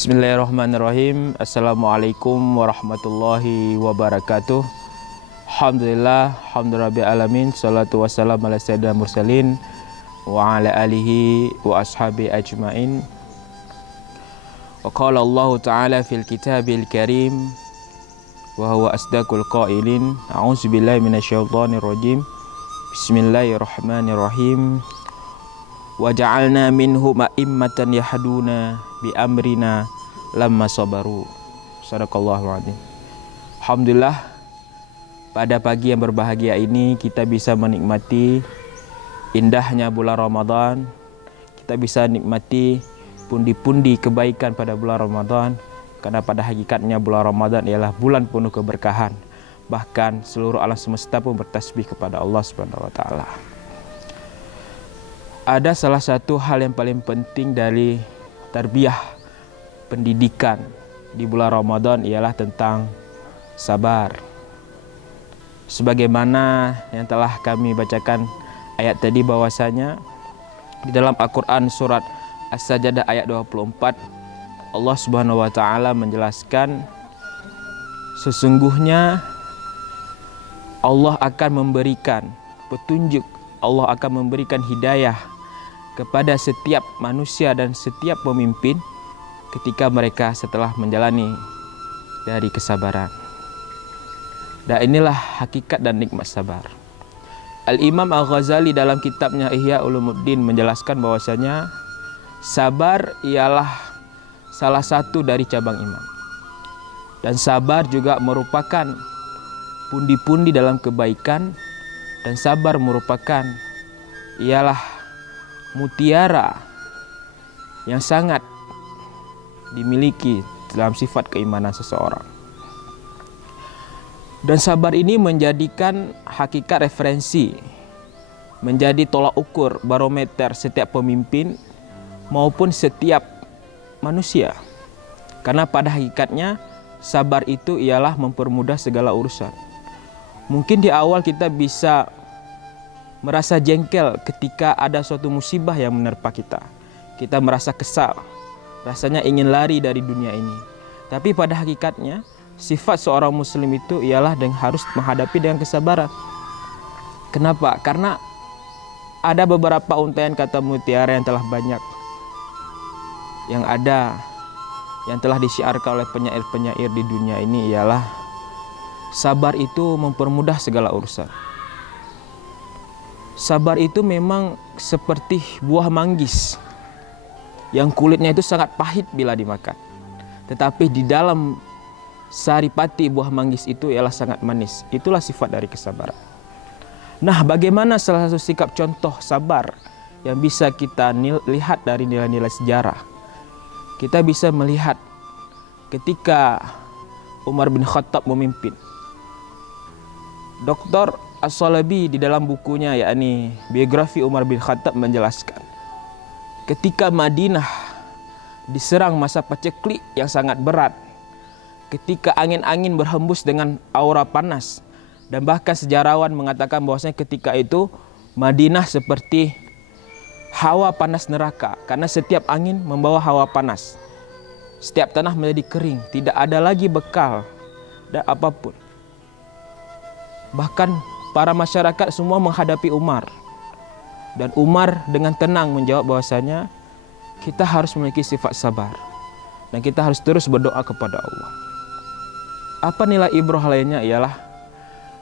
Bismillahirrahmanirrahim. Assalamualaikum warahmatullahi wabarakatuh. Alhamdulillah, alhamdulillah alamin. Salatu wassalamu ala sayyidina mursalin wa ala alihi wa ashabi ajmain. Wa qala Allah ta'ala fil kitabil karim wa huwa asdaqul qailin. A'udzu billahi minasyaitonir rajim. Bismillahirrahmanirrahim. Wa ja'alna minhum a'immatan yahduna bi amrina lamma sabaru. Sadaqallahul adzim. Alhamdulillah, pada pagi yang berbahagia ini kita bisa menikmati indahnya bulan Ramadan. Kita bisa nikmati pundi-pundi kebaikan pada bulan Ramadan, karena pada hakikatnya bulan Ramadan ialah bulan penuh keberkahan. Bahkan seluruh alam semesta pun bertasbih kepada Allah Subhanahu wa taala. Ada salah satu hal yang paling penting dari tarbiyah pendidikan di bulan Ramadan ialah tentang sabar. Sebagaimana yang telah kami bacakan ayat tadi, bahwasanya di dalam Al-Quran surat As-Sajdah ayat 24, Allah Subhanahu wa taala menjelaskan sesungguhnya Allah akan memberikan petunjuk, Allah akan memberikan hidayah kepada setiap manusia dan setiap pemimpin ketika mereka setelah menjalani dari kesabaran. Dan inilah hakikat dan nikmat sabar. Al-Imam Al-Ghazali dalam kitabnya Ihya Ulumuddin menjelaskan bahwasanya sabar ialah salah satu dari cabang iman. Dan sabar juga merupakan pundi-pundi dalam kebaikan, dan sabar merupakan ialah mutiara yang sangat dimiliki dalam sifat keimanan seseorang. Dan sabar ini menjadikan hakikat referensi, menjadi tolak ukur barometer setiap pemimpin maupun setiap manusia. Karena pada hakikatnya sabar itu ialah mempermudah segala urusan. Mungkin di awal kita bisa merasa jengkel ketika ada suatu musibah yang menerpa kita. Kita merasa kesal, rasanya ingin lari dari dunia ini. Tapi pada hakikatnya sifat seorang muslim itu ialah harus menghadapi dengan kesabaran. Kenapa? Karena ada beberapa untaian kata mutiara yang telah banyak, yang ada, yang telah disiarkan oleh penyair-penyair di dunia ini ialah sabar itu mempermudah segala urusan. Sabar itu memang seperti buah manggis yang kulitnya itu sangat pahit bila dimakan. Tetapi di dalam saripati buah manggis itu ialah sangat manis. Itulah sifat dari kesabaran. Nah, bagaimana salah satu sikap contoh sabar yang bisa kita lihat dari nilai-nilai sejarah? Kita bisa melihat ketika Umar bin Khattab memimpin. Dr. As-Salabi di dalam bukunya, yakni biografi Umar bin Khattab, menjelaskan ketika Madinah diserang masa paceklik yang sangat berat, ketika angin-angin berhembus dengan aura panas, dan bahkan sejarawan mengatakan bahwasanya ketika itu Madinah seperti hawa panas neraka, karena setiap angin membawa hawa panas, setiap tanah menjadi kering, tidak ada lagi bekal dan apapun. Bahkan para masyarakat semua menghadapi Umar. Dan Umar dengan tenang menjawab bahwasanya kita harus memiliki sifat sabar. Dan kita harus terus berdoa kepada Allah. Apa nilai ibrah lainnya ialah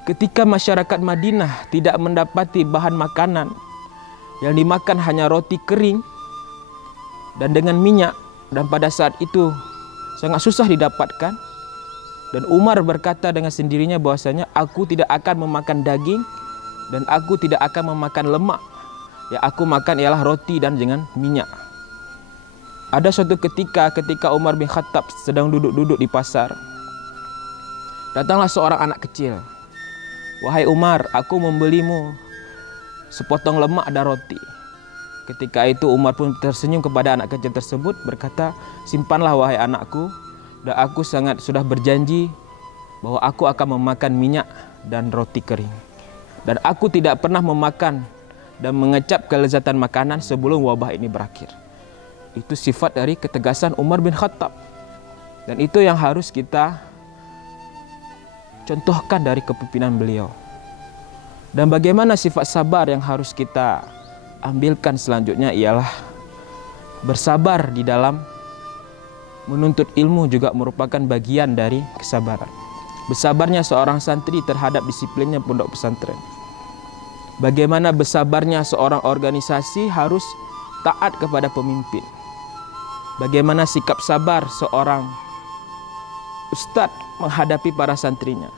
ketika masyarakat Madinah tidak mendapati bahan makanan, yang dimakan hanya roti kering dan dengan minyak, dan pada saat itu sangat susah didapatkan. Dan Umar berkata dengan sendirinya bahwasanya aku tidak akan memakan daging dan aku tidak akan memakan lemak. Yang aku makan ialah roti dan dengan minyak. Ada suatu ketika Umar bin Khattab sedang duduk-duduk di pasar, datanglah seorang anak kecil. Wahai Umar, aku membelimu sepotong lemak dan roti. Ketika itu Umar pun tersenyum kepada anak kecil tersebut, berkata, simpanlah wahai anakku, dan aku sudah berjanji bahwa aku akan memakan minyak dan roti kering. Dan aku tidak pernah memakan dan mengecap kelezatan makanan sebelum wabah ini berakhir. Itu sifat dari ketegasan Umar bin Khattab. Dan itu yang harus kita contohkan dari kepemimpinan beliau. Dan bagaimana sifat sabar yang harus kita ambilkan selanjutnya ialah bersabar di dalam menuntut ilmu juga merupakan bagian dari kesabaran. Bersabarnya seorang santri terhadap disiplinnya pondok pesantren. Bagaimana bersabarnya seorang organisasi harus taat kepada pemimpin. Bagaimana sikap sabar seorang ustadz menghadapi para santrinya.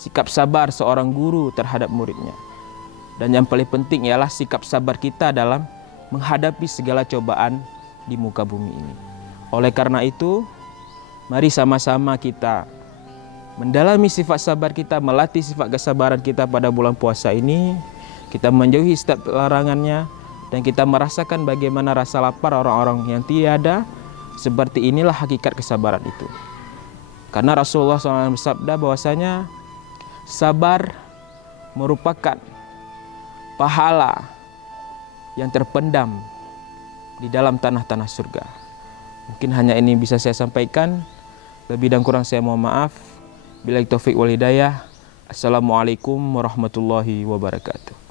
Sikap sabar seorang guru terhadap muridnya. Dan yang paling penting ialah sikap sabar kita dalam menghadapi segala cobaan di muka bumi ini. Oleh karena itu, mari sama-sama kita mendalami sifat sabar kita, melatih sifat kesabaran kita pada bulan puasa ini. Kita menjauhi setiap larangannya dan kita merasakan bagaimana rasa lapar orang-orang yang tiada. Seperti inilah hakikat kesabaran itu. Karena Rasulullah SAW bersabda bahwasanya sabar merupakan pahala yang terpendam di dalam tanah-tanah surga. Mungkin hanya ini bisa saya sampaikan. Lebih dan kurang saya mohon maaf. Billahi taufik wal hidayah. Assalamualaikum warahmatullahi wabarakatuh.